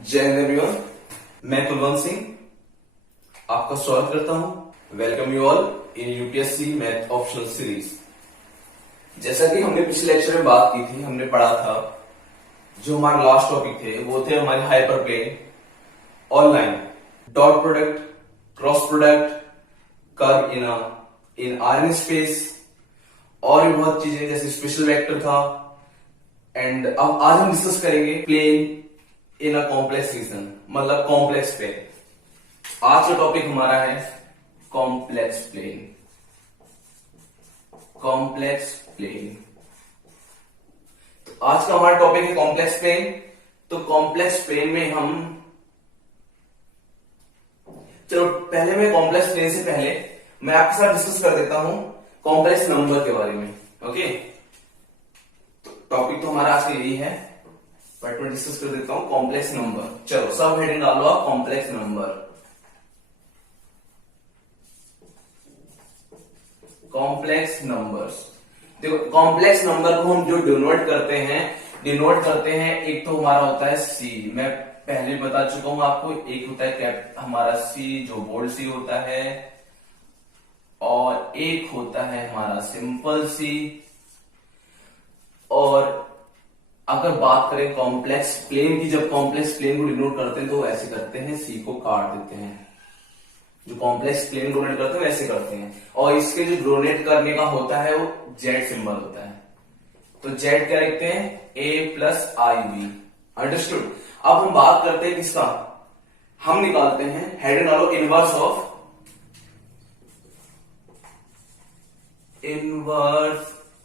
जय हिंद एवरीवन, मैं कुलवंत सिंह आपका स्वागत करता हूं। Welcome you all in UPSC math optional series. जैसा कि हमने पिछले लेक्चर में बात की थी, हमने पढ़ा था जो हमारे लास्ट टॉपिक थे वो थे हमारे hyper plane, online, dot product, cross product, curve in R space और भी बहुत चीजें जैसे स्पेशल वेक्टर था। एंड अब आज हम डिस्कस करेंगे plane in a complex region, मतलब कॉम्प्लेक्स प्लेन। आज का टॉपिक हमारा है कॉम्प्लेक्स प्लेन। कॉम्प्लेक्स प्लेन, तो आज का हमारा टॉपिक है कॉम्प्लेक्स प्लेन। तो कॉम्प्लेक्स प्लेन में हम चलो पहले मैं कॉम्प्लेक्स प्लेन से पहले मैं आपके साथ डिस्कस कर देता हूं कॉम्प्लेक्स नंबर के बारे में। ओके, तो टॉपिक तो हमारा आज का यही है, बट मैं डिस्कस कर देता हूं कॉम्प्लेक्स नंबर। चलो सब हेडिंग डालो आप, कॉम्प्लेक्स नंबर। कॉम्प्लेक्स नंबर्स, देखो कॉम्प्लेक्स नंबर को हम जो डिनोट करते हैं एक तो हमारा होता है सी। मैं पहले बता चुका हूं आपको, एक होता है हमारा सी जो बोल्ड सी होता है, और एक होता है हमारा सिंपल सी। और अगर बात करें कॉम्प्लेक्स प्लेन की, जब कॉम्प्लेक्स प्लेन को डिनोट करते हैं तो ऐसे करते हैं, सी को काट देते हैं। जो कॉम्प्लेक्स प्लेन डोनेट करते हैं वैसे करते हैं, और इसके जो डोनेट करने का होता है वो जेड सिंबल होता है। तो जेड क्या लिखते हैं, ए प्लस आई बी। अंडरस्टूड। अब हम बात करते हैं किसका, हम निकालते हैं हेड डालो इनवर्स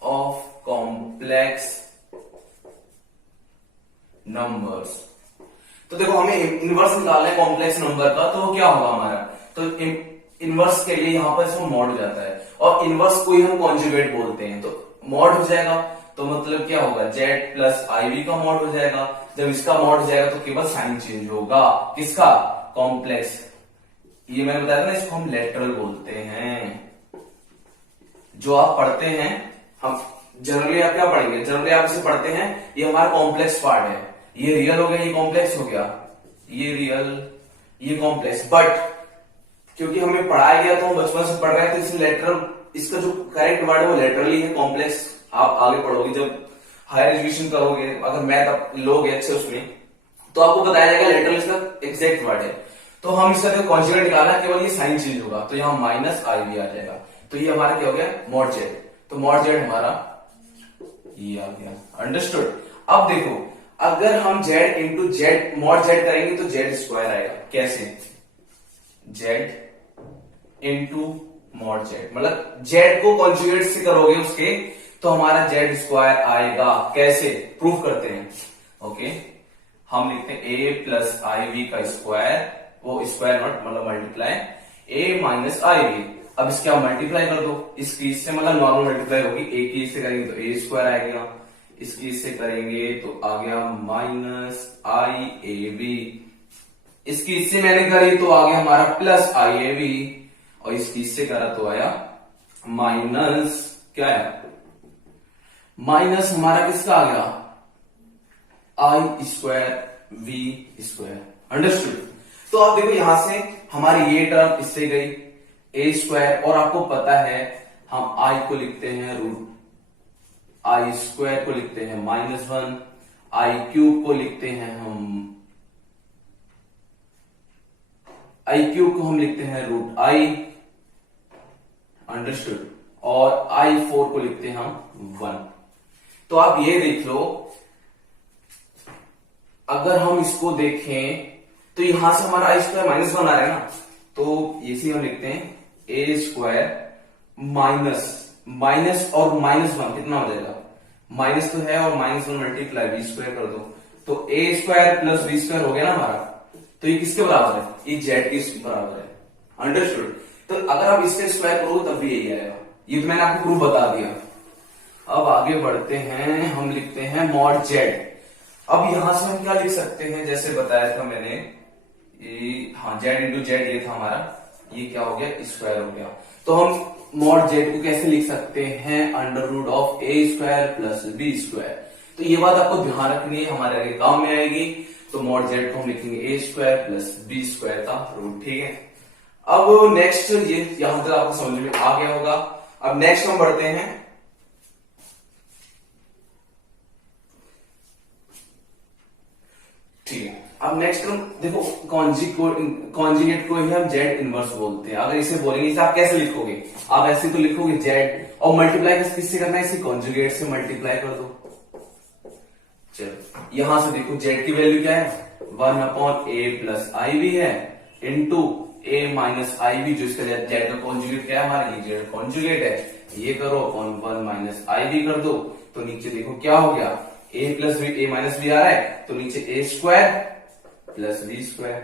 ऑफ कॉम्प्लेक्स नंबर्स। तो देखो हमें इनवर्स निकालना है कॉम्प्लेक्स नंबर का, तो क्या होगा हमारा, तो इनवर्स के लिए यहां पर इसमें मॉड हो जाता है, और इनवर्स को ही हम कॉन्जुगेट बोलते हैं। तो मॉड हो जाएगा तो मतलब क्या होगा, जेड प्लस आई बी का मॉड हो जाएगा। जब इसका मॉड हो जाएगा तो केवल साइन चेंज होगा, किसका, कॉम्प्लेक्स। ये मैंने बताया था ना, इसको हम लेटरल बोलते हैं। जो आप पढ़ते हैं, हम जनरली आप क्या पढ़ेंगे, जनरली आप इसे पढ़ते हैं, ये हमारा कॉम्प्लेक्स पार्ट है, ये रियल हो गया, ये कॉम्प्लेक्स हो गया, ये रियल, ये कॉम्प्लेक्स। बट क्योंकि हमें पढ़ाया गया तो हम बचपन से पढ़ रहे हैं, तो इसे लेटरल, इसका जो करेक्ट वर्ड है वो लेटरली है। कॉम्प्लेक्स आप आगे पढ़ोगे, जब हायर एजुकेशन करोगे, अगर मैथ आप लोगे अच्छे उसमें, तो आपको बताया जाएगा लेटरल इसका एग्जैक्ट वर्ड है। तो हम इसका जो कॉन्जुगेट निकालना, केवल ये साइन चेंज होगा, तो यहाँ माइनस आई भी आ जाएगा। तो ये हमारा क्या हो गया, मॉड जेड। तो मॉड जेड हमारा ये आ गया। अंडरस्टूड। अब देखो, अगर हम Z into Z mod Z करेंगे तो जेड स्क्वायर आएगा। कैसे, जेड इंटू मॉड जेड, मतलब जेड को कॉन्जुगेट से करोगे उसके, तो हमारा जेड स्क्वायर आएगा। कैसे, प्रूफ करते हैं। ओके, हम लिखते हैं ए प्लस आई बी का स्क्वायर, वो स्क्वायर नॉट मतलब multiply, A minus I B. अब इसके आप मल्टीप्लाई कर दो, इसकी इससे मतलब नॉर्मल मल्टीप्लाई होगी, ए की इससे करेंगे तो ए स्क्वायर आएगा, इसकी इससे करेंगे तो आ गया माइनस आई ए बी, इसकी इससे मैंने करी तो आ गया हमारा प्लस आई ए बी, और इसकी इससे करा तो आया माइनस, क्या है, माइनस हमारा किसका आ गया, आई स्क्वायर वी स्क्वायर। अंडरस्टूड। तो आप देखो यहां से हमारी ये टर्म इससे गई ए स्क्वायर, और आपको पता है हम आई को लिखते हैं रूट, आई स्क्वायर को लिखते हैं -1, आई क्यूब को लिखते हैं हम, आई क्यूब को हम लिखते हैं रूट आई। अंडरस्टूड। और आई 4 को लिखते हैं हम 1। तो आप ये देख लो, अगर हम इसको देखें तो यहां से हमारा आई स्क्वायर -1 आ रहा है ना, तो इसी हम लिखते हैं ए स्क्वायर माइनस और -1 कितना हो जाएगा, माइनस तो है, और -1 मल्टीप्लाई बी स्क्वायर कर दो, तो ए स्क्वायर प्लस बी स्क्वायर हो गया ना हमारा। तो ये किसके बराबर है, ये जेड के बराबर है। अंडरस्टूड। तो अगर आप इसके स्क्वायर करोगे तब भी यही आएगा। ये तो मैंने आपको प्रूफ बता दिया। अब आगे बढ़ते हैं, हम लिखते हैं मॉड जेड। अब यहां से हम क्या लिख सकते हैं, जैसे बताया था मैंने, ये हाँ जेड इंटू जेड ये था हमारा, ये क्या हो गया, स्क्वायर हो गया। तो हम मॉड जेड को कैसे लिख सकते हैं, under root of A square plus B square. तो ये बात आपको ध्यान रखनी है, हमारे आगे काम में आएगी। तो मॉड जेड को हम लिखेंगे ए स्क्वायर प्लस बी स्क्वायर का रूट। ठीक है, अब नेक्स्ट ये यहां तक आपको समझ में आ गया होगा। अब नेक्स्ट हम बढ़ते हैं, ठीक है। अब नेक्स्ट हम देखो कॉन्जुगेट को ही हम जेड इनवर्स बोलते हैं। अगर इसे बोलेंगे इसे आप कैसे लिखोगे, आप ऐसे तो लिखोगे जेड और मल्टीप्लाई किससे करना है, इसे कॉन्जुगेट से मल्टीप्लाई कर दो। चलो यहां से देखो जेड की वैल्यू क्या है, 1/a प्लस आई बी है into a minus I B, जो इसका जेड का कॉन्जुगेट क्या है हमारा, ये जेड कॉन्जुगेट है, ये करो अपॉन 1 माइनस आई बी कर दो। तो नीचे देखो क्या हो गया, a plus b, a minus b आ रहा है तो नीचे a square plus B square,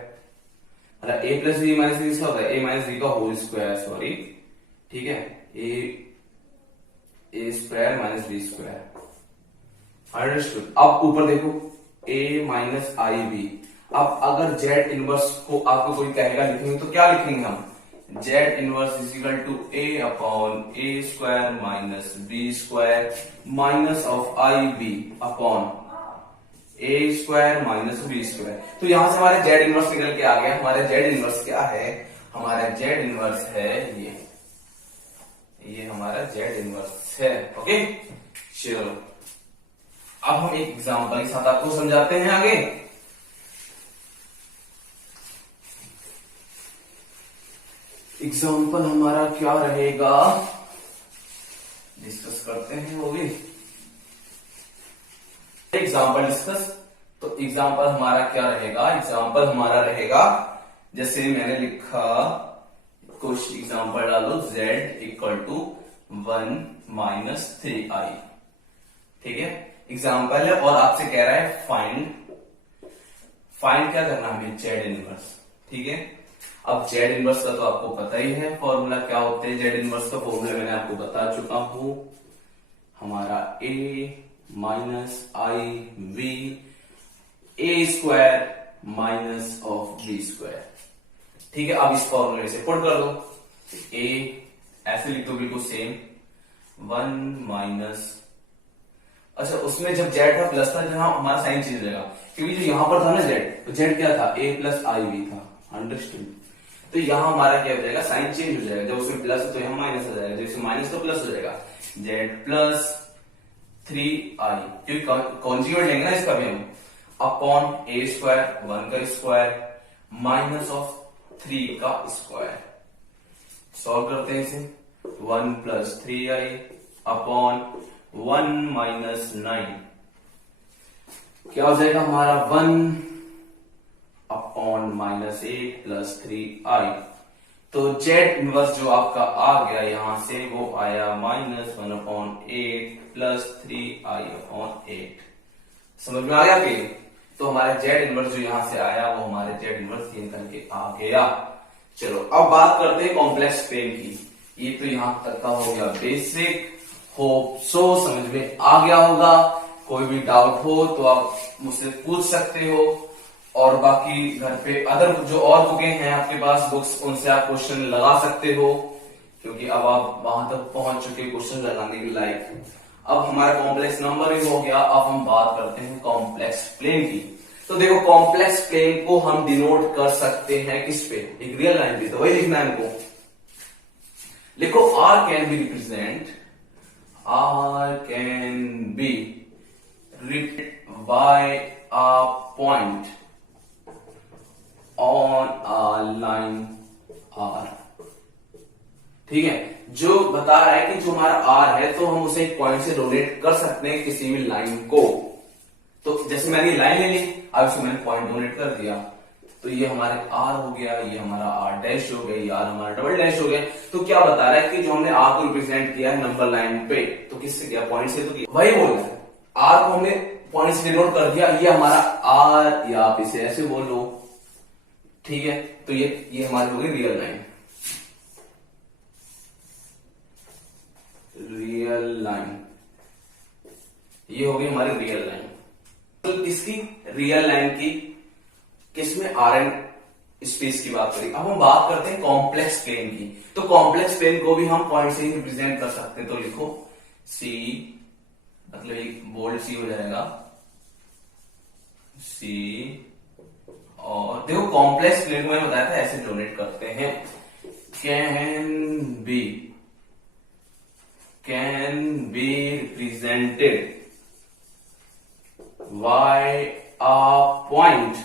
मतलब a plus b minus b होता है a माइनस बी का होल स्क्वायर, सॉरी, ठीक है, a square minus B square, understood. अब ऊपर देखो a माइनस आई बी। अब अगर जेड इनवर्स को आपको कोई कहेगा लिखेंगे तो क्या लिखेंगे हम, Z inverse is equal to a upon A square minus B square minus of I B upon A square minus B square. तो यहां से हमारे जेड इनवर्स निकल के आ गया। हमारा जेड इनवर्स क्या है, हमारा जेड इनवर्स है ये हमारा जेड इनवर्स है। ओके, चलो अब हम एक एग्जांपल के साथ आपको समझाते हैं आगे। एग्जाम्पल हमारा क्या रहेगा, डिस्कस करते हैं वो भी एग्जाम्पल डिस्कस। तो एग्जाम्पल हमारा क्या रहेगा, एग्जाम्पल हमारा रहेगा जैसे मैंने लिखा, कुछ एग्जाम्पल डालो, z equal to 1 minus 3i, ठीक है, एग्जाम्पल है और आपसे कह रहा है फाइंड क्या करना है, जेड इनवर्स। ठीक है, अब जेड इनवर्स का तो आपको पता ही है फॉर्मूला क्या होते हैं, जेड इनवर्स का फॉर्मूला मैंने आपको बता चुका हूं, हमारा a minus I V A square minus of B square. ठीक है, अब इस फॉर्मूले से पुट कर दो, a ऐसे लिख दो बिल्कुल सेम, 1 माइनस, अच्छा उसमें जब जेड था प्लस था, जहां हमारा साइन चेंज हो जाएगा, क्योंकि जो यहां पर था ना जेड, तो जेड क्या था, a प्लस आई वी था, अंडरस्टूड। तो यहां हमारा क्या हो जाएगा, साइन चेंज हो जाएगा, जब उसमें प्लस है तो यहां माइनस हो जाएगा, जब इसमें माइनस तो प्लस हो जाएगा, जेड प्लस 3i, क्योंकि कॉन्जुगेट लेंगे ना इसका भी हम, अपॉन ए स्क्वायर 1 का स्क्वायर माइनस ऑफ 3 का स्क्वायर। सॉल्व करते हैं इसे, 1 प्लस 3i अपॉन 1 माइनस 9, क्या हो जाएगा हमारा 1 अपॉन माइनस 8 प्लस 3i। तो जेड इनवर्स जो आपका आ गया यहां से, वो आया minus 1 upon 8 plus 3i upon 8। समझ में आ गया आपके? तो हमारा जेड इनवर्स जो यहां से आया वो हमारे जेड इनवर्स ये निकल के आ गया। चलो अब बात करते हैं कॉम्प्लेक्स प्लेन की। ये तो यहां तक का हो गया बेसिक, होप सो समझ में आ गया होगा। कोई भी डाउट हो तो आप मुझसे पूछ सकते हो, और बाकी घर पे अदर जो और बुकें हैं आपके पास बुक्स, उनसे आप क्वेश्चन लगा सकते हो, क्योंकि अब आप वहां तक पहुंच चुके क्वेश्चन लगाने के लायक। अब हमारा कॉम्प्लेक्स नंबर भी हो गया, अब हम बात करते हैं कॉम्प्लेक्स प्लेन की। तो देखो कॉम्प्लेक्स प्लेन को हम डिनोट कर सकते हैं किस पे, एक रियल लाइन पे, तो वही लिखना है हमको। लिखो R can be represent, R can be represent by a point on a line R. ठीक है, जो बता रहा है कि जो हमारा आर है तो हम उसे एक पॉइंट से डोनेट कर सकते हैं किसी भी लाइन को। तो जैसे मैंने लाइन ले ली, अब इसको मैंने पॉइंट डोनेट कर दिया, तो ये हमारे आर हो गया, ये हमारा आर डैश हो गया, ये आर हमारा डबल डैश हो गया। तो क्या बता रहा है कि जो हमने आर को रिप्रेजेंट किया है नंबर लाइन पे, तो किससे किया, पॉइंट से तो किया। वही बोल रहा है, आर को हमने पॉइंट से डिनोट कर दिया, ये हमारा आर, या आप इसे ऐसे बोल लो। ठीक है, तो ये हमारी हो गई रियल लाइन, रियल लाइन, ये हो गई हमारी रियल लाइन। तो इसकी रियल लाइन की किसमें, आर एन स्पेस की बात करें। अब हम बात करते हैं कॉम्प्लेक्स प्लेन की। तो कॉम्प्लेक्स प्लेन को भी हम पॉइंट से ही रिप्रेजेंट कर सकते हैं। तो लिखो सी, मतलब एक बोल्ड सी हो जाएगा, सी देखो कॉम्प्लेक्स प्लेन को मैंने बताया था ऐसे डोनेट करते हैं, can be represented by a point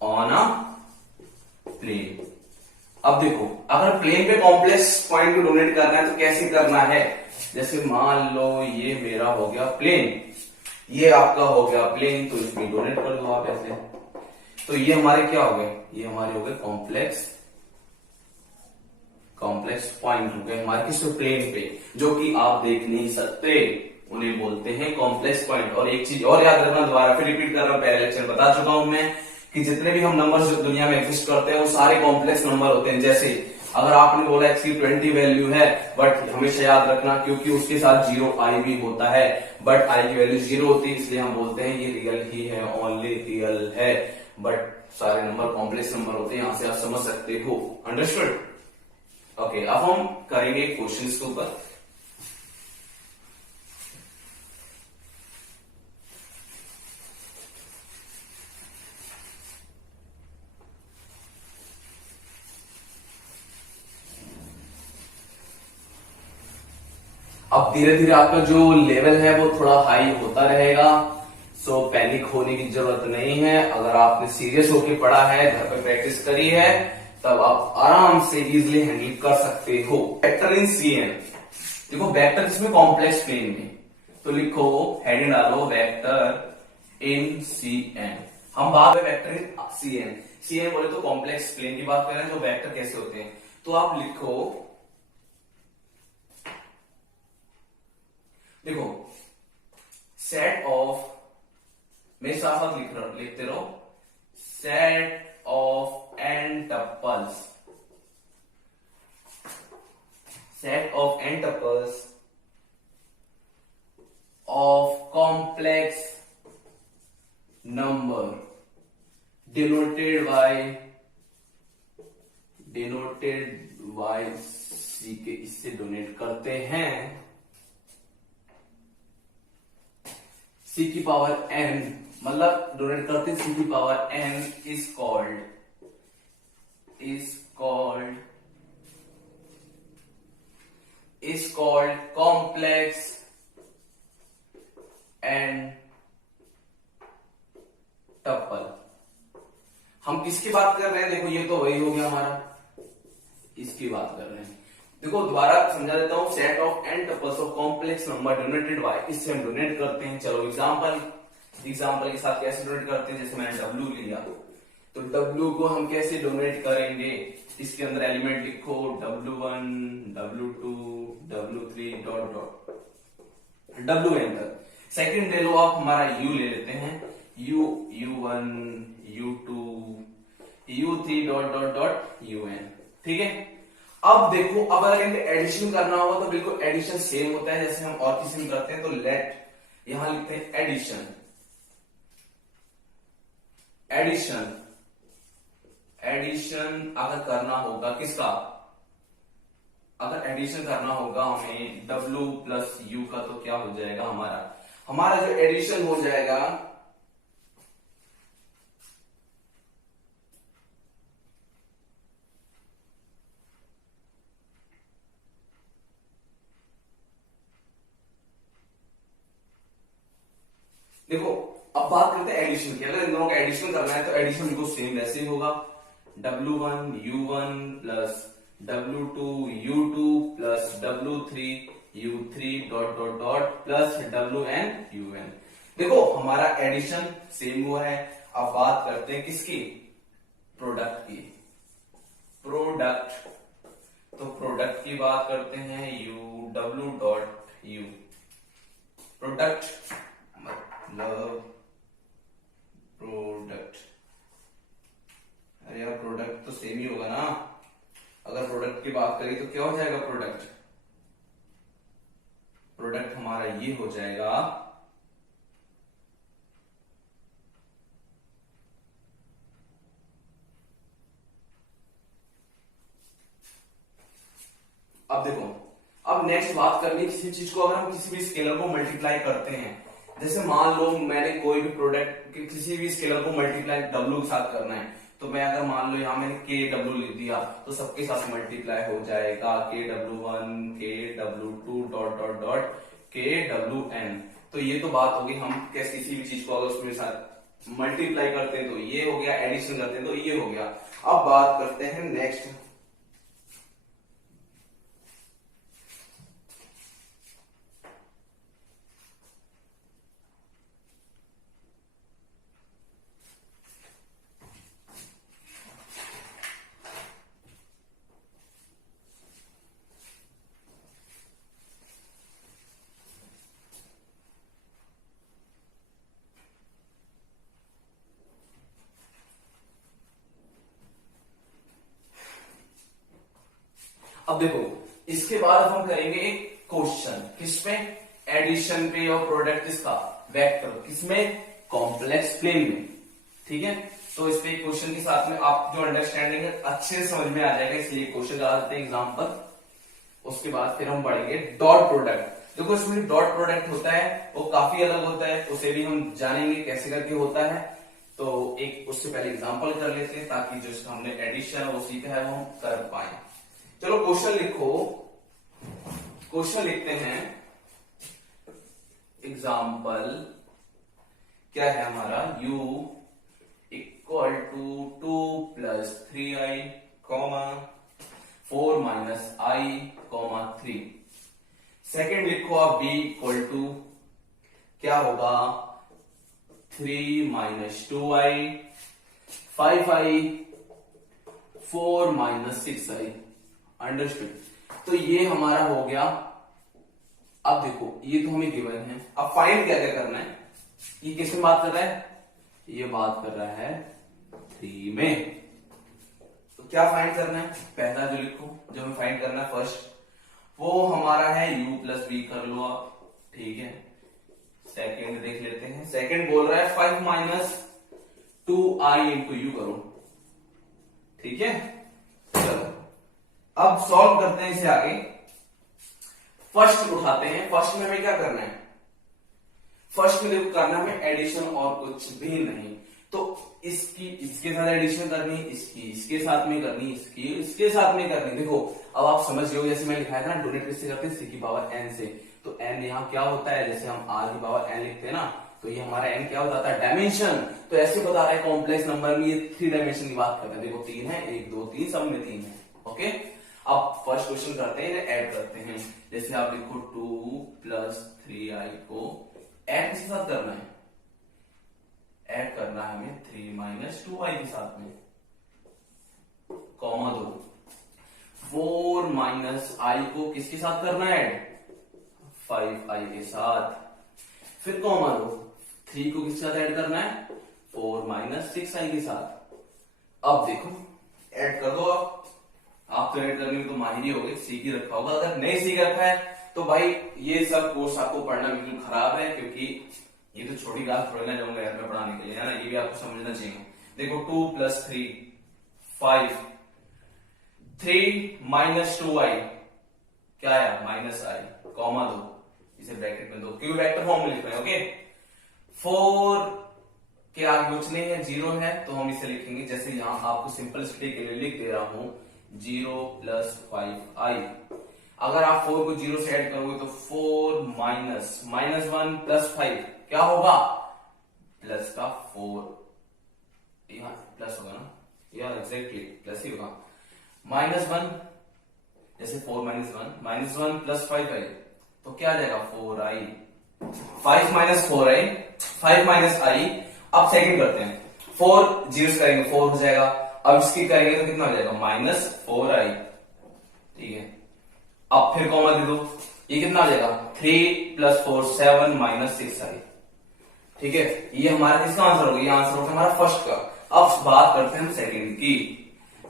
on a plane. अब देखो अगर प्लेन पे कॉम्प्लेक्स पॉइंट को डोनेट करना है तो कैसे करना है, जैसे मान लो ये मेरा हो गया प्लेन, ये आपका हो गया प्लेन, तो इसमें डोनेट कर दो आप ऐसे। तो ये हमारे क्या हो गए, ये हमारे हो गए कॉम्प्लेक्स पॉइंट हो गए हमारे किस प्लेन पे, जो कि आप देख नहीं सकते, उन्हें बोलते हैं कॉम्प्लेक्स पॉइंट। और एक चीज और याद रखना, दोबारा फिर रिपीट कर रहा हूं, पहले लेक्चर बता चुका हूं मैं कि जितने भी हम नंबर्स जो दुनिया में एग्जिस्ट करते हैं वो सारे कॉम्प्लेक्स नंबर होते हैं। जैसे अगर आपने बोला x की 20 वैल्यू है, बट हमेशा याद रखना क्योंकि उसके साथ 0 i भी होता है, बट i की वैल्यू 0 होती है, इसलिए हम बोलते हैं ये रियल ही है, ओनली रियल है। बट सारे नंबर कॉम्प्लेक्स नंबर होते हैं, यहां से आप समझ सकते हो। अंडरस्टूड? ओके, अब हम करेंगे क्वेश्चन के ऊपर। अब धीरे धीरे आपका जो लेवल है वो थोड़ा हाई होता रहेगा, सो पैनिक होने की जरूरत नहीं है। अगर आपने सीरियस होकर पढ़ा है, घर पे प्रैक्टिस करी है, तब आप आराम से इजीली हैंडल कर सकते हो। वेक्टर इन सीएन, देखो वेक्टर इसमें कॉम्प्लेक्स प्लेन में, तो लिखो हेडिंग डालो वेक्टर इन सीएन। हम बात में वेक्टर इन सीएन, सीएन बोले तो कॉम्प्लेक्स प्लेन की बात कर रहे हैं, तो वेक्टर कैसे होते हैं, तो आप लिखो, देखो सेट ऑफ, मेरे साथ साथ लिखते रहो, set of N tuples, set of N tuples of complex number denoted by C के, इससे डोनेट करते हैं c की पावर n, मतलब डोनेट करते हैं c की power n is called complex and tuple. हम किसकी बात कर रहे हैं, देखो ये तो वही हो गया हमारा, इसकी बात कर रहे हैं। देखो दोबारा समझा देता हूं, set of N tuples of complex number denoted by, इससे हम डोनेट करते हैं। चलो एग्जांपल के साथ कैसे डोनेट करते हैं, जैसे मैंने W लिया, तो W को हम कैसे डोनेट करेंगे, इसके अंदर एलिमेंट लिखो W1 W2 W3 dot dot WN तक। सेकंड ले लो आप, हमारा U ले लेते हैं, U1 U2 U3 dot dot dot UN, ठीक है। अब देखो, अब अगर इनके एडिशन करना होगा तो बिल्कुल एडिशन सेम होता है जैसे हम और किसी में करते हैं, तो लेट, यहां लिखते हैं एडिशन अगर करना होगा किसका, अगर एडिशन करना होगा हमें W प्लस U का, तो क्या हो जाएगा हमारा जो एडिशन हो जाएगा, देखो अब बात करते हैं एडिशन की। अगर इन दोनों का एडिशन करना है तो एडिशन बिल्कुल सेम वैसे ही होगा, W1 U1 plus W2 U2 plus W3 U3 dot dot dot plus WN UN। देखो हमारा एडिशन सेम हुआ है। अब बात करते हैं किसकी, प्रोडक्ट की। तो प्रोडक्ट की बात करते हैं, W डॉट U, प्रोडक्ट मतलब प्रोडक्ट, अरे यार प्रोडक्ट तो सेम ही होगा ना, अगर प्रोडक्ट की बात करें तो क्या हो जाएगा, प्रोडक्ट हमारा ये हो जाएगा, अब देखो, अब नेक्स्ट बात करनी किसी चीज को, अगर हम किसी भी स्केलर को मल्टीप्लाई करते हैं, जैसे मान लो मैंने कोई भी प्रोडक्ट किसी भी स्केलर को मल्टीप्लाई डब्ल्यू के साथ करना है, तो मैं अगर मान लो यहाँ मैंने के डब्ल्यू लिख दिया तो सबके साथ मल्टीप्लाई हो जाएगा KW1 KW2 dot dot dot KWN। तो ये तो बात होगी, हम कैसे किसी भी चीज को अगर उसके साथ मल्टीप्लाई करते हैं तो ये हो गया, एडिशन करते हैं तो ये हो गया। अब बात करते हैं नेक्स्ट। अब देखो, इसके बाद हम करेंगे एक क्वेश्चन, किसमें? एडिशन पे और प्रोडक्ट इसका वेक्टर, किसमें? कॉम्प्लेक्स प्लेन में। ठीक है, तो इस पे क्वेश्चन के साथ में आप जो अंडरस्टैंडिंग है अच्छे से समझ में आ जाएगा, इसलिए क्वेश्चन लगा देते हैं एग्जाम्पल। उसके बाद फिर हम बढ़ेंगे डॉट प्रोडक्ट। देखो इसमें डॉट प्रोडक्ट होता है वो काफी अलग होता है, उसे भी हम जानेंगे कैसे करके होता है। तो एक उससे पहले एग्जाम्पल कर लेते हैं ताकि जो हमने एडिशन वो सीखा है वो हम कर पाए। चलो क्वेश्चन लिखो, क्वेश्चन लिखते हैं। एग्जाम्पल क्या है हमारा? u equal to 2 plus 3i, 4 minus i, 3। Second लिखो आप b इक्वल टू क्या होगा? 3 minus 2i, 5i, 4 minus 6i। Understood? तो ये हमारा हो गया। अब देखो ये तो हमें गिवन है, अब फाइंड क्या क्या करना है? ये किसमें बात कर रहा है? ये बात कर रहा है 3 में। तो क्या फाइंड करना है? पहला जो लिखो, जो हमें फाइंड करना है फर्स्ट, वो हमारा है u प्लस बी, कर लो आप। ठीक है, सेकेंड देख लेते हैं। सेकेंड बोल रहा है 5 माइनस 2i इंटू यू करो। ठीक है, चलो अब सॉल्व करते हैं इसे आगे। फर्स्ट उठाते हैं। फर्स्ट में हमें क्या करना है? फर्स्ट में देखो करना हमें एडिशन और कुछ भी नहीं। तो इसकी इसके साथ एडिशन करनी, इसकी इसके साथ में करनी, इसकी इसके साथ में करनी। देखो अब आप समझ गए हो, जैसे मैं लिखाया था ना, डोनेट किससे करते हैं? सी की पावर n से। तो n यहाँ क्या होता है? जैसे हम r की पावर n लिखते हैं ना, तो ये हमारा n क्या होता है? डायमेंशन। तो ऐसे बता रहा है कॉम्प्लेक्स नंबर में ये 3 डायमेंशन की बात करते हैं। देखो 3 है, 1 2 3, सब में 3 है। ओके, अब फर्स्ट क्वेश्चन करते हैं, ऐड करते हैं। जैसे आप लिखो 2 प्लस 3i को ऐड किसके साथ करना है? ऐड करना है हमें 3 माइनस 2i के साथ में, कॉमा 2। 4 माइनस i को किसके साथ करना है? ऐड 5i के साथ, फिर कॉमा 2। 3 को किसके साथ ऐड करना है? 4 माइनस 6i के साथ। अब देखो ऐड कर दो। आप तो ऐड करने में तो माहिर ही हो गए, सीख ही रखा होगा। अगर नहीं सीख रखा है तो भाई ये सब कोर्स आपको पढ़ना बिल्कुल खराब है, क्योंकि ये तो छोटी बात थोड़ी ना जाऊंगा यार मैं पढ़ाने के लिए, है ना। ये भी आपको समझना चाहिए। देखो 2 प्लस 3 5, 3 माइनस 2i क्या है? माइनस i, कॉमा 2, इसे ब्रैकेट में दो क्योंकि वेक्टर फॉर्म में लिख रहे हैं। ओके, 4 के आगे कुछ नहीं है, 0 है, तो हम इसे लिखेंगे जैसे यहां आपको सिंपलिसिटी के लिए लिख दे रहा हूं 0 प्लस 5i। अगर आप 4 को 0 से ऐड करोगे तो 4 माइनस 1 प्लस 5 क्या होगा? प्लस का 4, यहां प्लस होगा ना, यार एग्जैक्टली प्लस ही होगा। -1, जैसे 4 माइनस 1 प्लस 5i, तो क्या आ जाएगा? 4i। 5 minus 4i, 5 minus i। अब सेकंड करते हैं, 4 जीरो करेंगे 4 हो जाएगा। अब इसकी करेंगे तो कितना हो जाएगा? -4i। ठीक है, अब फिर कॉमा दे दो, ये कितना आ जाएगा? 3 प्लस 4 7 माइनस 6i। ठीक है, ये हमारा किसका आंसर होगा? ये आंसर होगा हमारा फर्स्ट का। अब बात करते हैं हम सेकंड की।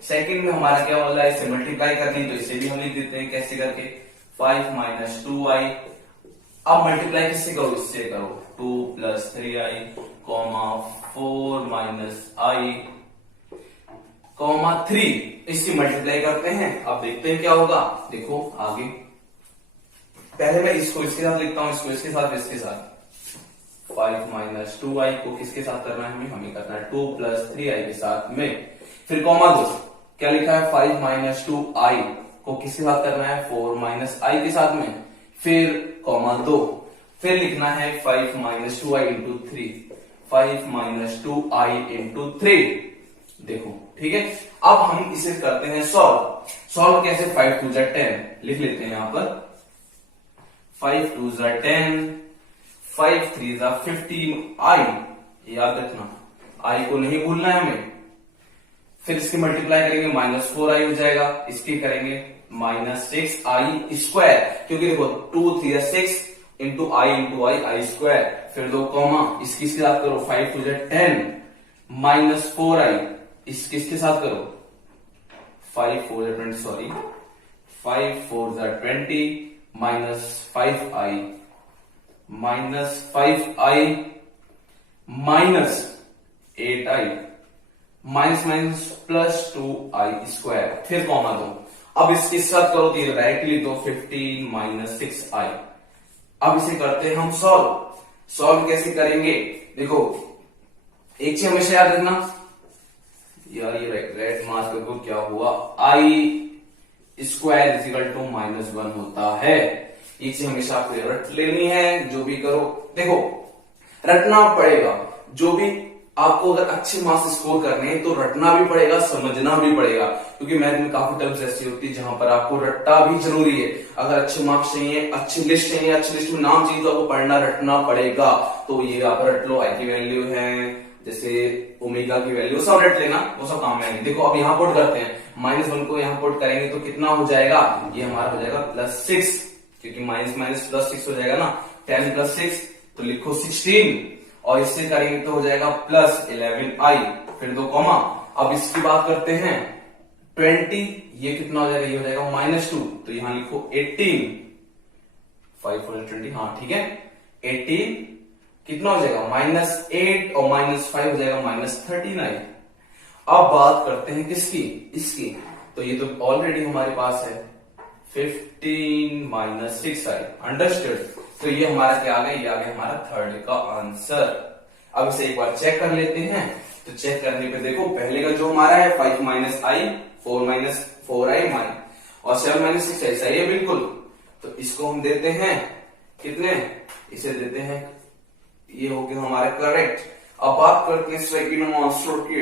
सेकंड में हमारा क्या बोल रहा है? इसे मल्टीप्लाई करनी है, तो इसे भी हम लिख देते हैं कैसे करके, 5 माइनस 2i। अब मल्टीप्लाई किससे करो? इससे करो, 2 plus 3i, comma 4 minus i, comma 3। इसकी मल्टीप्लाई करते हैं। अब देखते हैं क्या होगा। देखो आगे, पहले मैं इसको इसके साथ लिखता हूं, इसको इसके साथ, इसके साथ। 5 माइनस 2i को किसके साथ करना है हमें करना है 2 प्लस 3i के साथ में, फिर कॉमा 2, क्या लिखा है 5 माइनस 2i को किसके साथ करना है 4 माइनस i के साथ में, फिर कॉमा 2, फिर लिखना है 5 minus 2i into 3, 5 minus 2i into 3। देखो ठीक है, अब हम इसे करते हैं सॉल्व कैसे, 5 2 10 लिख लेते हैं यहां पर, 5 2 10, 5 3 15i, याद रखना i को नहीं भूलना है हमें, फिर इसके मल्टीप्लाई करेंगे -4i हो जाएगा, इसके करेंगे -6i स्क्वायर, क्योंकि देखो 2 3 6 इंटू आई स्क्वायर, फिर दो कॉमा, इसकी साथ करो 5 2 10 -4i, किसके साथ करो 5 4 20, sorry 5 4 20 -5i -8i minus plus 2i square, फिर कॉमा दो, अब इसके साथ करो तो डायरेक्टली दो 15 -6i। अब इसे करते हैं हम सॉल्व कैसे करेंगे, देखो एक चीज हमेशा याद रखना यार, ये रेड मार्क को क्या हुआ, i स्क्वायर इजिकल टू -1 होता है, ये चीज हमेशा आपको रट लेनी है, जो भी करो देखो रटना पड़ेगा, जो भी आपको अगर अच्छे मार्क्स स्कोर करने हैं तो रटना भी पड़ेगा, समझना भी पड़ेगा, क्योंकि मैथ में काफी टर्म्स ऐसी होती है जहां पर आपको रटना भी जरूरी है। अगर अच्छे मार्क्स चाहिए, अच्छी लिस्ट चाहिए, अच्छी लिस्ट में नाम चाहिए तो आपको पढ़ना रटना पड़ेगा। तो ये आप रट लो, आई की वैल्यू है, जैसे ओमेगा की वैल्यू सब रट लेना, वो सब काम में आएंगे। देखो अब यहाँ पुट करते हैं, -1 को यहाँ पुट करेंगे तो कितना हो जाएगा, ये हमारा हो जाएगा +6, क्योंकि माइनस +6 हो जाएगा ना, 10 + 6 तो लिखो 16, और इससे करेंगे तो हो जाएगा +11i, फिर दो कॉमा। अब इसकी बात करते हैं 20, ये कितना हो जाएगा, ये हो जाएगा -2, तो यहां लिखो 18, 5 4 20, हाँ ठीक है 18 कितना हो जाएगा -8 और -5 हो जाएगा -39। अब बात करते हैं किसकी, इसकी, तो ये तो ऑलरेडी हमारे पास है 15 -6i, अंडरस्टूड। तो ये हमारा क्या आ गया, ये आ गया हमारा थर्ड का आंसर। अब इसे एक बार चेक कर लेते हैं, तो चेक करने पे देखो पहले का जो हमारा है 5 -i 4 4i और 7 6i सही है बिल्कुल, तो इसको हम देते हैं कितने, इसे देते हैं, ये हो गया हमारा करेक्ट। अब बात करते हैं सेकंड आंसर की,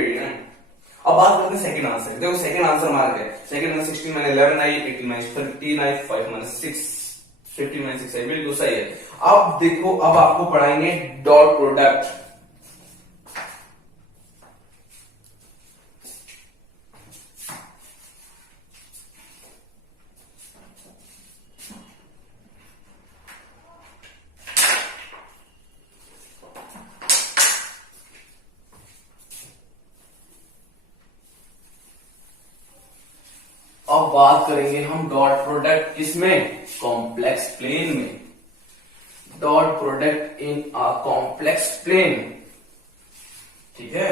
अब बात करते हैं सेकंड आंसर। देखो सेकंड आंसर हमारा क्या है, सेकंड में 16 11i 18 13i 5 6 15 6i, बिल्कुल सही है। अब देखो अब आपको पढ़ाएंगे डॉट प्रोडक्ट। अब बात करेंगे हम डॉट प्रोडक्ट किसमें, कॉम्प्लेक्स प्लेन में, dot product in a complex plane, ठीक है।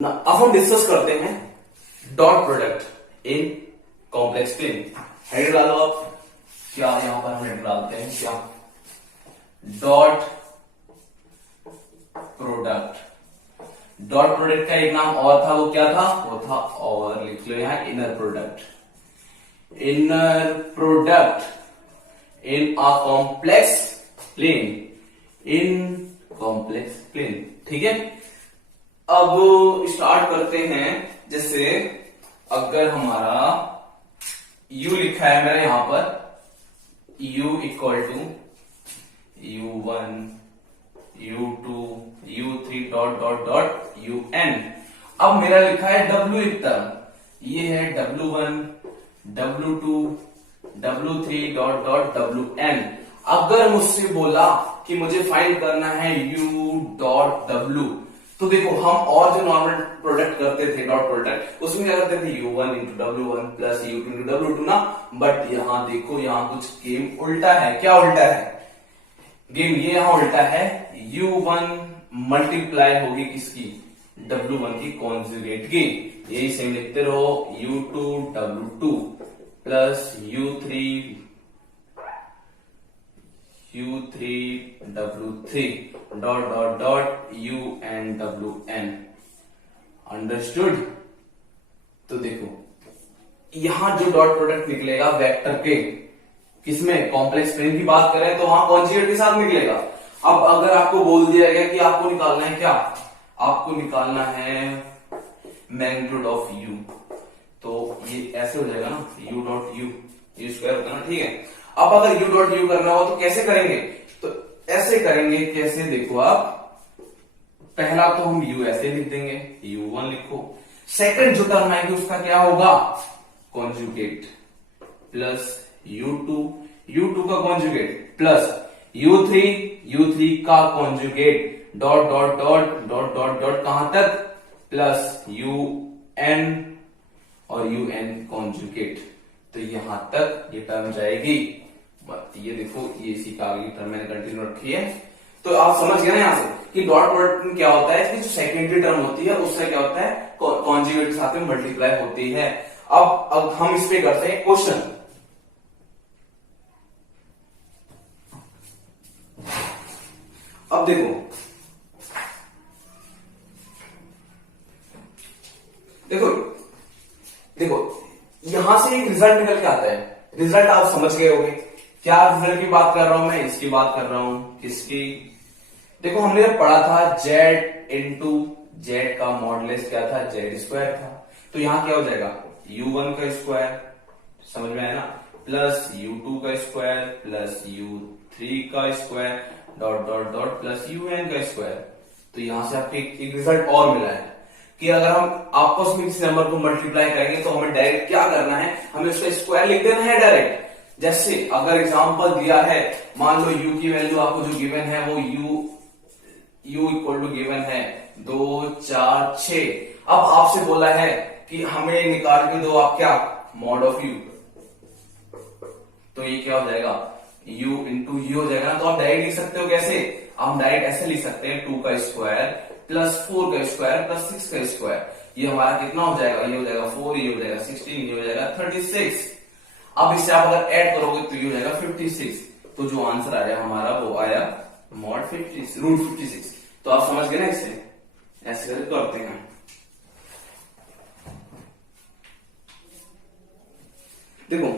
अब हम डिस्कस करते हैं dot product in complex plane. Head डालो आप, क्या यहां पर हम हेड डालते हैं, क्या डॉट प्रोडक्ट। डॉट प्रोडक्ट का एक नाम और था, वो क्या था, वो था, और लिख लो यहां inner product. Inner product in a complex plane, in complex plane, ठीक है। अब स्टार्ट करते हैं, जैसे अगर हमारा u लिखा है मेरा यहां पर, u equal to u1 u2 u3 dot dot dot un। अब मेरा लिखा है w एक तरफ, ये है w1 w2 w3 dot dot wn। अगर मुझसे बोला कि मुझे फाइंड करना है u डॉट w, तो देखो हम और जो नॉर्मल प्रोडक्ट करते थे डॉट प्रोडक्ट, उसमें क्या करते थे u1 into w1 plus u2 into w2 ना, बट यहां देखो यहां कुछ गेम उल्टा है। क्या उल्टा है, गेम ये यहां उल्टा है, U1 मल्टीप्लाई होगी किसकी, W1 की कॉन्जुगेट की। यही सेम लिखते रहो, U2 W2 plus U3 W3 dot dot dot UN WN। Understood. तो देखो यहां जो डॉट प्रोडक्ट निकलेगा वेक्टर के, किसमें, कॉम्प्लेक्स प्लेन की बात करें तो वहां कॉन्जुगेट के साथ निकलेगा। अब अगर आपको बोल दिया गया कि आपको निकालना है क्या, आपको निकालना है मैग्नीट्यूड ऑफ U, तो ये ऐसे हो जाएगा ना, U डॉट U स्क्वायर होता है ना, ठीक है। अब अगर U डॉट U करना हो तो कैसे करेंगे, तो ऐसे करेंगे, कैसे देखो आप, पहला तो हम U ऐसे लिख देंगे, U1 लिखो, सेकंड जो टर्म आएगी उसका क्या होगा, कॉन्जुगेट, प्लस U2 का कॉन्जुगेट, प्लस U3 का conjugate, dot dot dot dot dot dot कहां तक, प्लस UN और UN कॉन्जुगेट। तो यहां तक ये टर्म जाएगी। ये देखो ये इसी का आगे टर्म मैंने कंटिन्यू रखी है। तो आप समझ गए ना यहां से कि डॉट प्रोडक्ट में क्या होता है कि जो सेकेंडरी टर्म होती है उससे क्या होता है, कॉन्जुगेट के साथ में मल्टीप्लाई होती है। अब हम इस पे करते हैं क्वेश्चन। अब देखो यहां से एक रिजल्ट निकल के आता है। रिजल्ट आप समझ गए होंगे क्या रिजल्ट की बात कर रहा हूं मैं, इसकी बात कर रहा हूं, किसकी, देखो हमने जब पढ़ा था Z इंटू Z का मॉडुलस क्या था, Z स्क्वायर था। तो यहां क्या हो जाएगा, U1 का स्क्वायर, समझ में आया ना, प्लस U2 का स्क्वायर प्लस U3 का square dot dot dot plus UN का स्क्वायर। तो यहां से आपको एक रिजल्ट और मिला है कि अगर हम आपस में किसी नंबर को मल्टीप्लाई करेंगे तो हमें डायरेक्ट क्या करना है, हमें उसका स्क्वायर लिख देना है डायरेक्ट। जैसे अगर एग्जांपल दिया है, मान लो U की वैल्यू आपको जो गिवन है वो U इक्वल टू गिवन है 2 4 6। अब आपसे बोला है कि हमें निकाल के दो आप क्या, मॉड ऑफ U। तो ये क्या हो जाएगा, U इंटू U हो जाएगा ना। तो आप डायरेक्ट लिख सकते हो, कैसे, हम डायरेक्ट ऐसे लिख सकते हैं 2 का स्क्वायर प्लस 4 का स्क्वायर प्लस 6 का स्क्वायर। ये हमारा कितना हो जाएगा, ये हो जाएगा 4, ये हो जाएगा 16, ये हो जाएगा 36। अब इससे आप अगर ऐड करोगे तो ये हो जाएगा 56। तो जो आंसर आया हमारा वो आया मॉड 50 रूट 56। तो आप समझ गए ना, इससे ऐसे करते हैं। देखो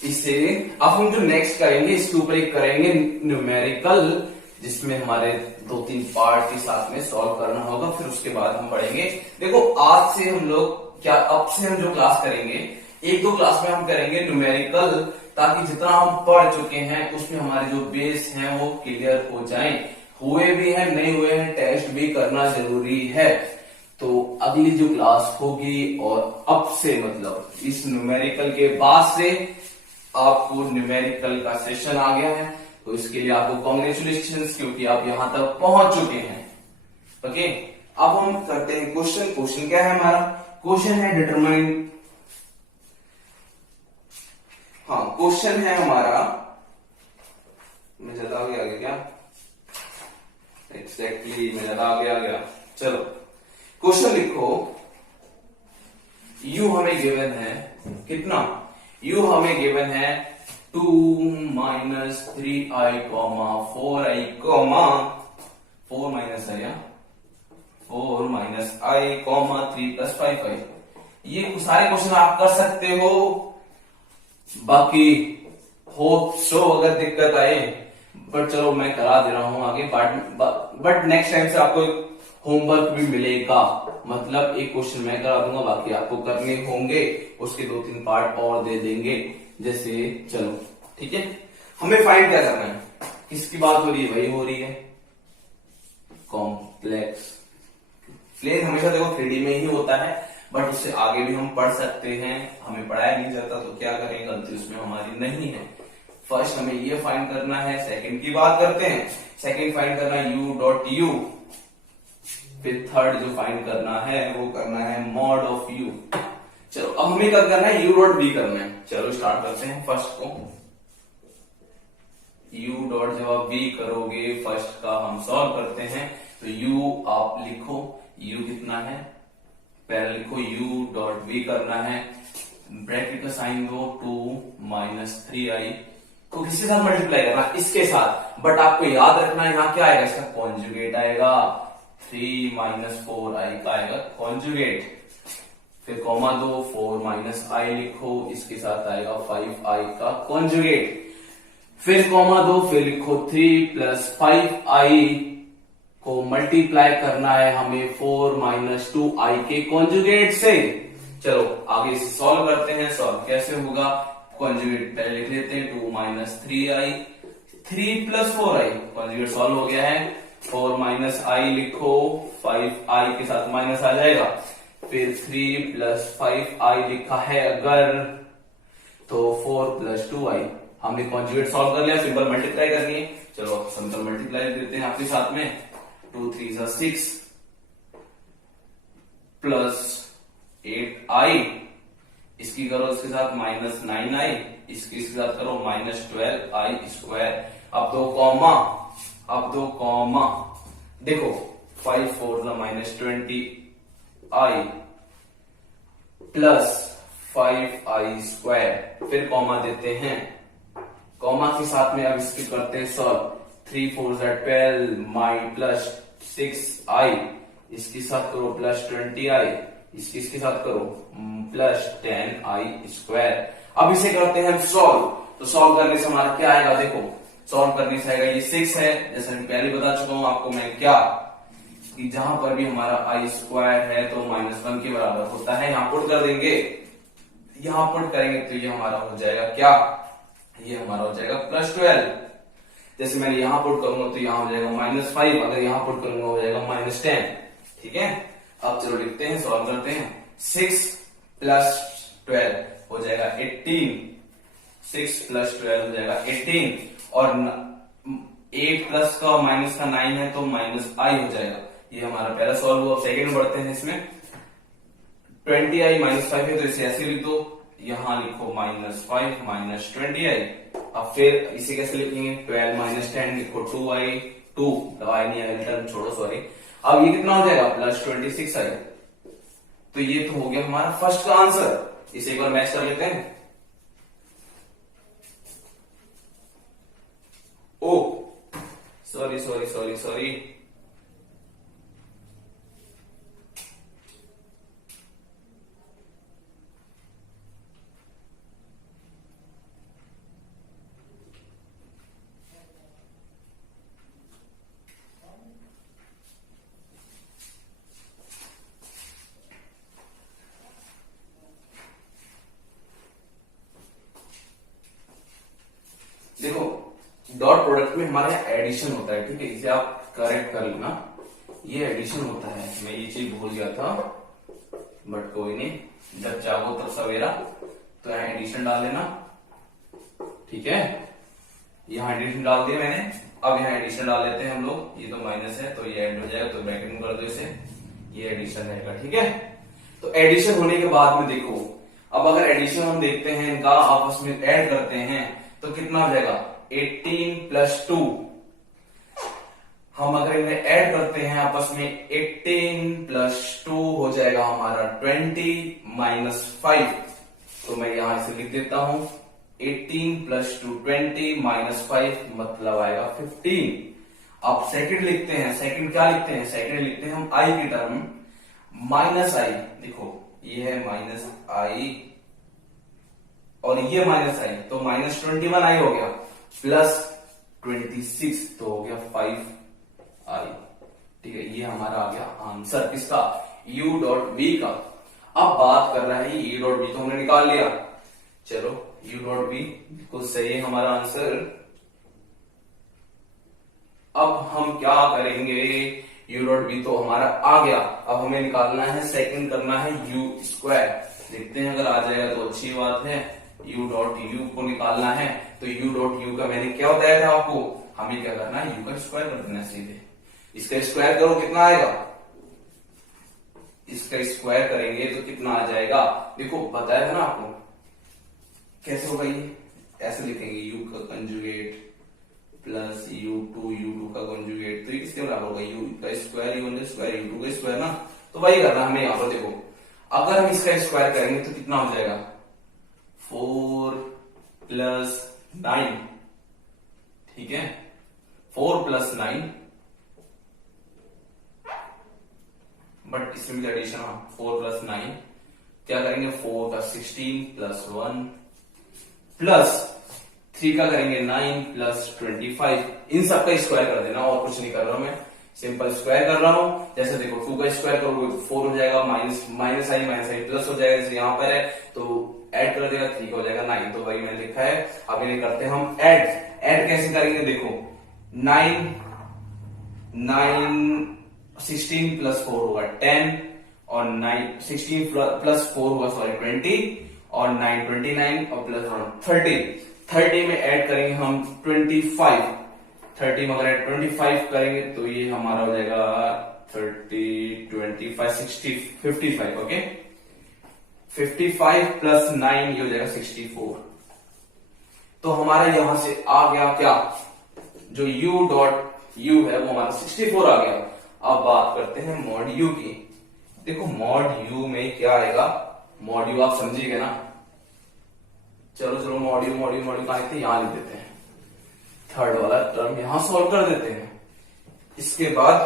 इसे अब हम जो नेक्स्ट करेंगे इसके ऊपर एक करेंगे न्यूमेरिकल, जिसमें हमारे 2-3 पार्ट के साथ में सॉल्व करना होगा, फिर उसके बाद हम पढ़ेंगे। देखो आज से हम लोग क्या, अब से हम जो क्लास करेंगे 1-2 क्लास में हम करेंगे न्यूमेरिकल, ताकि जितना हम पढ़ चुके हैं उसमें हमारे जो बेस हैं वो क्लियर हो जाएं। हुए भी हैं नहीं हुए हैं टेस्ट भी करना जरूरी है। तो अगली जो क्लास होगी और अब से मतलब इस न्यूमेरिकल के बाद से आपको न्यूमेरिकल का सेशन आ गया है। तो इसके लिए आपको कॉन्ग्रेचुलेशंस, क्योंकि आप यहां तक पहुंच चुके हैं। ओके, अब हम करते हैं क्वेश्चन। क्वेश्चन क्या है हमारा, क्वेश्चन है डिटरमाइन, हाँ क्वेश्चन है हमारा, मैं ज्यादा आगे आ गया क्या, एग्जैक्टली मैं ज्यादा आगे आ गया। चलो क्वेश्चन लिखो, U हमें गिवन है कितना, U हमें गिवन है 2 माइनस 3i 4i 4 माइनस है या 4 माइनस i 3 प्लस 5i। ये सारे क्वेश्चन आप कर सकते हो। बाकी होप सो अगर दिक्कत आए, बट चलो मैं करा दे रहा हूं आगे, बट नेक्स्ट टाइम से आपको होमवर्क भी मिलेगा। मतलब एक क्वेश्चन मैं करा दूंगा, बाकी आपको करने होंगे, उसके 2-3 पार्ट और दे देंगे। जैसे चलो ठीक है, हमें फाइंड क्या करना है, किसकी बात हो रही है, वही हो रही है कॉम्प्लेक्स प्लेन। हमेशा देखो 3D में ही होता है, बट उससे आगे भी हम पढ़ सकते हैं। हमें पढ़ाया नहीं जाता तो क्या करें, गलती उसमें हमारी नहीं है। फर्स्ट हमें ये फाइंड करना है, सेकंड की बात करते हैं, सेकंड फाइंड करना है u डॉट u, फिर थर्ड जो फाइंड करना है वो करना है मॉड ऑफ u। चलो अब हमें क्या करना है, u डॉट v करना है। चलो स्टार्ट करते हैं फर्स्ट को। u डॉट जब आप v करोगे फर्स्ट का हम सॉल्व करते हैं, तो u आप लिखो, u कितना है, पहले लिखो u डॉट v करना है, ब्रैकेट का साइन दो 2 माइनस 3i को किसके साथ मल्टीप्लाई करना, इसके साथ, बट आपको याद रखना है यहाँ क्या आएगा, इसका कॉन्जुगेट आएगा, 3 माइनस 4i का आएगा कॉन्जुगेट, फिर कॉमा दो 4 माइनस i लिखो, इसके साथ आएगा 5i का कॉन्जुगेट, फिर कॉमा दो, फिर लिखो 3 प्लस 5i को मल्टीप्लाई करना है हमें 4 माइनस 2i के कॉन्जुगेट से। चलो आगे इसे सॉल्व करते हैं। सॉल्व कैसे होगा, कॉन्जुगेट पहले लिख लेते हैं 2 minus 3i, 3 plus 4i, conjugate solve हो गया है, 4 माइनस i लिखो, 5i के साथ माइनस आ जाएगा, फिर 3 प्लस 5i लिखा है अगर तो 4 प्लस 2i, हमने कॉन्जुगेट सॉल्व कर लिया, सिंपल मल्टीप्लाई करनी है। चलो सिंपल मल्टीप्लाई देते हैं आपके साथ में, 2 3 6 प्लस 8i, इसकी करो इसके साथ माइनस 9i, इसके साथ करो माइनस 12i स्क्वायर, अब दो कॉमा, देखो 5 4 minus 20i plus 5i square, फिर कॉमा देते हैं, कॉमा के साथ में अब इसकी करते हैं सॉल्व, 3 4 12 माइ प्लस 6i, इसके साथ करो प्लस 20i, इसके साथ करो प्लस 10i स्क्वायर। अब इसे करते हैं हम सॉल्व, तो सॉल्व करने से हमारा क्या आएगा, देखो सॉल्व करने से आएगा ये 6 है, जैसा कि पहले बता चुका हूं आपको मैं क्या, कि जहां पर भी हमारा i स्क्वायर है तो -1 के बराबर होता है, यहां पुट कर देंगे, यहां पुट करेंगे तो ये हमारा हो जाएगा क्या, ये हमारा हो जाएगा प्लस 12, जैसे मैंने यहां पुट करूंगा तो यहां हो जाएगा -5, अगर यहां पुट करूंगा हो जाएगा -10, ठीक है। अब चलो लिखते हैं, सॉल्व करते हैं, 6 प्लस 12 हो जाएगा 18, 6 प्लस 12 हो जाएगा 18, और 8 प्लस का माइनस का 9 है तो माइनस i हो जाएगा, ये हमारा पहला सॉल्व हुआ। सेकंड बढ़ते हैं, इसमें 20i माइनस 5 है तो इसे ऐसे लिख दो, यहां लिखो -5 माइनस 20i, अब फिर इसे कैसे लिखेंगे, 12 माइनस 10 लिखो 2i, 2 i नहीं है, रिटर्न छोड़ो सॉरी, अब ये कितना हो जाएगा प्लस 26i, तो ये तो हो गया हमारा फर्स्ट का आंसर। इसे एक बार मैच कर लेते हैं, ओ सॉरी, देखो डॉट प्रोडक्ट में हमारा एडिशन होता है, ठीक है, इसे आप करेक्ट कर लेना, ये एडिशन होता है, मैं ये चीज भूल गया था, बट कोई नहीं, जब चाहो तब सवेरा, तो यहाँ एडिशन डाल देना, ठीक है, यहाँ एडिशन डाल दिया मैंने, अब यहाँ एडिशन डाल देते हैं हम लोग, ये तो माइनस है तो ये ऐड हो जाएगा, तो ब्रैकेट में कर दो इसे, ये एडिशन रहेगा, ठीक है। तो एडिशन होने के बाद में देखो, अब अगर एडिशन हम देखते हैं इनका आपस में ऐड करते हैं तो कितना हो जाएगा, 18 प्लस 2, हम अगर इन्हें ऐड करते हैं आपस में, 18 प्लस 2 हो जाएगा हमारा 20 माइनस 5, तो मैं यहां इसे लिख देता हूं, 18 प्लस 2 20 माइनस 5 मतलब आएगा 15। अब सेकंड लिखते हैं, सेकंड क्या लिखते हैं, सेकंड लिखते हैं हम i की टर्म, माइनस i, देखो ये है माइनस i और ये माइनस i, तो माइनस 21i हो गया, प्लस 26 तो हो गया 5i, ठीक है, ये हमारा आ गया आंसर किसका, u डॉट v का। अब बात कर रहा है u डॉट v, तो हमने निकाल लिया, चलो u डॉट v बिल्कुल सही है हमारा आंसर। अब हम क्या करेंगे, u डॉट v तो हमारा आ गया, अब हमें निकालना है, सेकंड करना है u स्क्वायर, देखते हैं अगर आ जाएगा तो अच्छी बात है, u डॉट u को निकालना है तो u डॉट u का मैंने क्या बताया था आपको, हमें क्या करना है, u का स्क्वायर कर देना सीधे। इसका स्क्वायर करो कितना आएगा, इसका स्क्वायर करेंगे तो कितना आ जाएगा, देखो बताया था ना आपको कैसे होगा, ये ऐसे लिखेंगे u का कंजुगेट प्लस u2 का कंजुगेट, तो ये किसके बराबर होगा, u का स्क्वायर u1 स्क्वायर u2 का स्क्वायर ना। तो वही करना हमें यहाँ पर, देखो अगर हम इसका स्क्वायर करेंगे तो कितना हो जाएगा, 4 प्लस 9, ठीक है 4 प्लस 9, बट इसमें भी एडिशन, 4 प्लस 9 क्या करेंगे, 4 का 16 प्लस 1 प्लस 3 का करेंगे 9 प्लस 25, इन सब का स्क्वायर कर देना, और कुछ नहीं कर रहा हूं मैं, सिंपल स्क्वायर कर रहा हूं। जैसे देखो 2 का स्क्वायर करोगे तो 4 हो जाएगा, माइनस आई प्लस हो जाएगा, जैसे यहाँ पर है तो ऐड कर देगा, 3 का हो जाएगा 9, तो वही मैंने लिखा है। अब इन्हें करते हैं हम ऐड कैसे करेंगे, देखो 16 प्लस 4 होगा 10, और 16 प्लस 4 होगा 20, और 9 29, और प्लस 1 30 में ऐड करेंगे हम 25, 30 में अगर 25 करेंगे तो ये हमारा हो जाएगा 30 25 60 55, ओके 55 प्लस 9 ये हो जाएगा 64। तो हमारा यहां से आ गया क्या, जो u डॉट u है वो हमारा 64 आ गया। अब बात करते हैं मॉड u की। देखो मॉड u में क्या आएगा, मॉड u आप समझिएगा ना, चलो मॉड u कहा लिखते हैं, यहां लिख देते हैं, थर्ड वाला टर्म यहां सॉल्व कर देते हैं। इसके बाद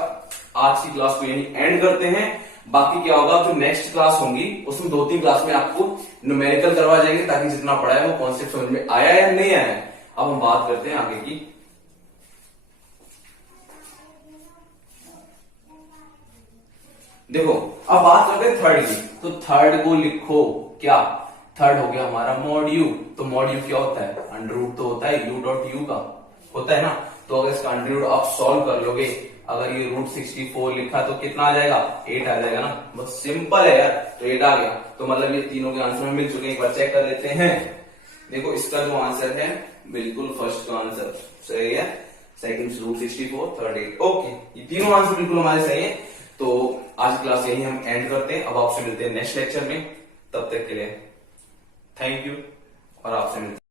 आज की क्लास को यही एंड करते हैं। बाकी क्या होगा, जो नेक्स्ट क्लास होंगी उसमें 2-3 क्लास में आपको न्यूमेरिकल करवा जाएंगे, ताकि जितना पढ़ा है वो कॉन्सेप्ट समझ में आया या नहीं आया। अब हम बात करते हैं आगे की। देखो अब बात करते हैं थर्ड की, तो थर्ड को लिखो क्या, थर्ड हो गया हमारा मॉड u। तो मॉड u क्या होता है, अंडर रूट तो होता है u डॉट u का, होता है ना। तो अगर इसका अंडर रूट आप सॉल्व कर लोगे, अगर ये रूट 64 लिखा तो कितना आ जाएगा, 8 आ जाएगा ना, बस सिंपल है यार। तो 8 आ गया, तो मतलब ये तीनों के आंसर में मिल चुके हैं। एक बार चेक कर लेते हैं। देखो इसका जो आंसर है बिल्कुल फर्स्ट का आंसर सही है, सेकंड रूट 64, थर्ड 8, ओके ये तीनों आंसर बिल्कुल हमारे सही है। तो आज क्लास यही हम एंड करते हैं। अब आपसे मिलते हैं नेक्स्ट लेक्चर में, तब तक के लिए थैंक यू, और आपसे मिलते हैं।